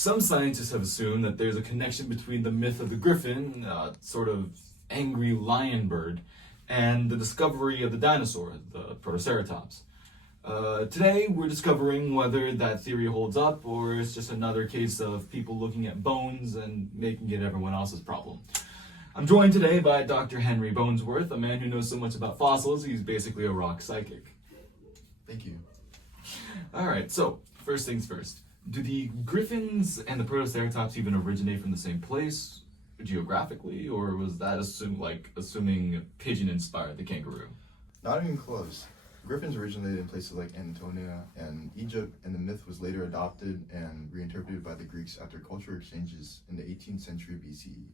Some scientists have assumed that there's a connection between the myth of the griffin, sort of angry lion bird, and the discovery of the dinosaur, the Protoceratops. Today, we're discovering whether that theory holds up or it's just another case of people looking at bones and making it everyone else's problem. I'm joined today by Dr. Henry Bonesworth, a man who knows so much about fossils, he's basically a rock psychic. Thank you. All right, so first things first. Do the griffins and the Protoceratops even originate from the same place geographically, or was that assuming pigeon inspired the kangaroo? Not even close. Griffins originated in places like Anatolia and Egypt, and the myth was later adopted and reinterpreted by the Greeks after cultural exchanges in the 18th century BCE.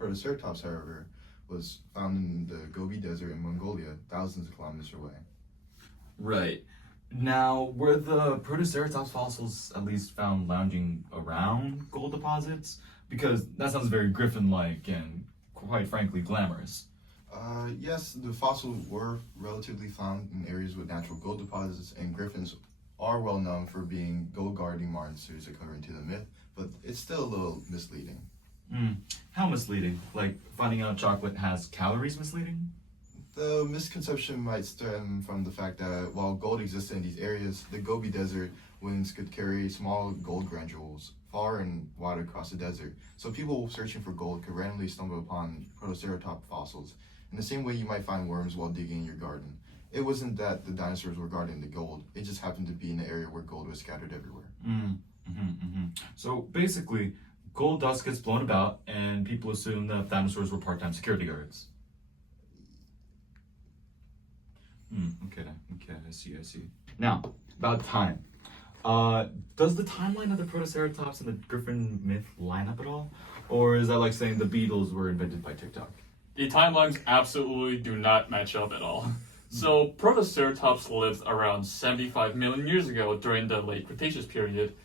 Protoceratops, however, was found in the Gobi Desert in Mongolia, thousands of kilometers away. Right. Now, were the Protoceratops fossils at least found lounging around gold deposits? Because that sounds very griffin-like and, quite frankly, glamorous. Yes, the fossils were relatively found in areas with natural gold deposits, and griffins are well known for being gold-guarding monsters according to the myth, but it's still a little misleading. How misleading? Like finding out chocolate has calories misleading? The misconception might stem from the fact that while gold existed in these areas, the Gobi Desert winds could carry small gold granules far and wide across the desert. So people searching for gold could randomly stumble upon Protoceratops fossils, in the same way you might find worms while digging in your garden. It wasn't that the dinosaurs were guarding the gold, it just happened to be in an area where gold was scattered everywhere. So basically, gold dust gets blown about, and people assume that dinosaurs were part-time security guards. Okay, I see. Now, about time. Does the timeline of the Protoceratops and the Griffin myth line up at all? Or is that like saying the Beatles were invented by TikTok? The timelines absolutely do not match up at all. So, Protoceratops lived around 75 million years ago during the late Cretaceous period.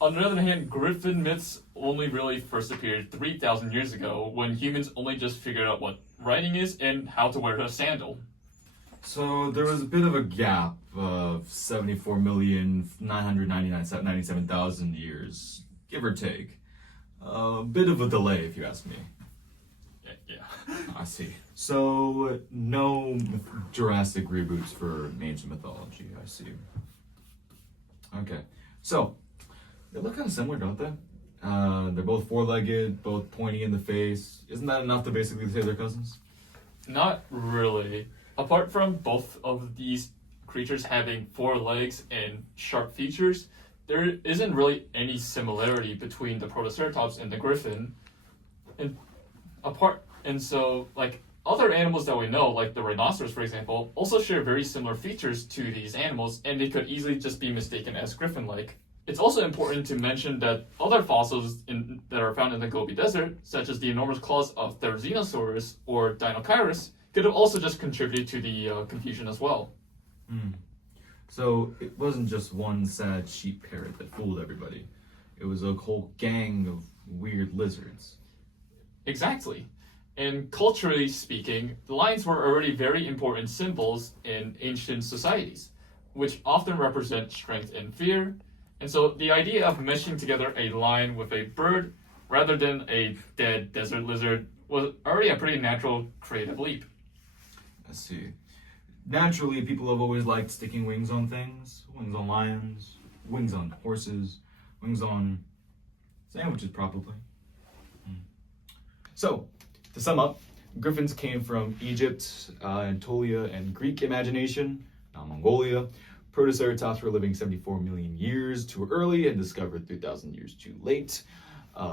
On the other hand, Griffin myths only really first appeared 3,000 years ago when humans only just figured out what writing is and how to wear a sandal. So there was a bit of a gap of 74,997,000 years, give or take. A bit of a delay, if you ask me. Yeah. I see. So no Jurassic reboots for ancient mythology, I see. Okay, so they look kind of similar, don't they? They're both four-legged, both pointy in the face. Isn't that enough to basically say they're cousins? Not really. Apart from both of these creatures having 4 legs and sharp features, there isn't really any similarity between the Protoceratops and the Griffin. And so, like, other animals that we know, like the rhinoceros, for example, also share very similar features to these animals, and they could easily just be mistaken as Griffin-like. It's also important to mention that other fossils that are found in the Gobi Desert, such as the enormous claws of Therizinosaurus or Deinocheirus, could have also just contributed to the confusion as well. So it wasn't just one sad sheep parrot that fooled everybody. It was a whole gang of weird lizards. Exactly. And culturally speaking, the lions were already very important symbols in ancient societies, which often represent strength and fear. And so the idea of meshing together a lion with a bird rather than a dead desert lizard was already a pretty natural creative leap. I see. Naturally, people have always liked sticking wings on things. Wings on lions, wings on horses, wings on sandwiches, probably. So, to sum up, griffins came from Egypt, Anatolia, and Greek imagination, not Mongolia. Protoceratops were living 74 million years too early and discovered 3,000 years too late.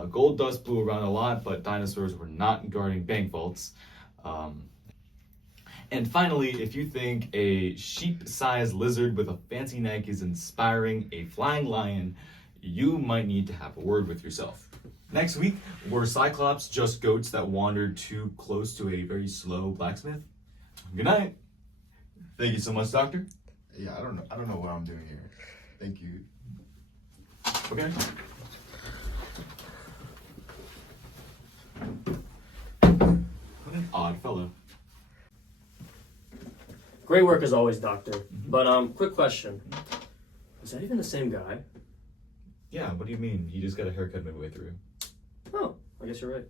Gold dust blew around a lot, but dinosaurs were not guarding bank vaults. And finally, if you think a sheep-sized lizard with a fancy neck is inspiring a flying lion, you might need to have a word with yourself. Next week, were Cyclops just goats that wandered too close to a very slow blacksmith? Good night. Thank you so much, Doctor. Yeah, I don't know what I'm doing here. Thank you. Okay. What an odd fellow. Great work as always, Doctor. But quick question: is that even the same guy? Yeah, what do you mean? He just got a haircut midway through. Oh, I guess you're right.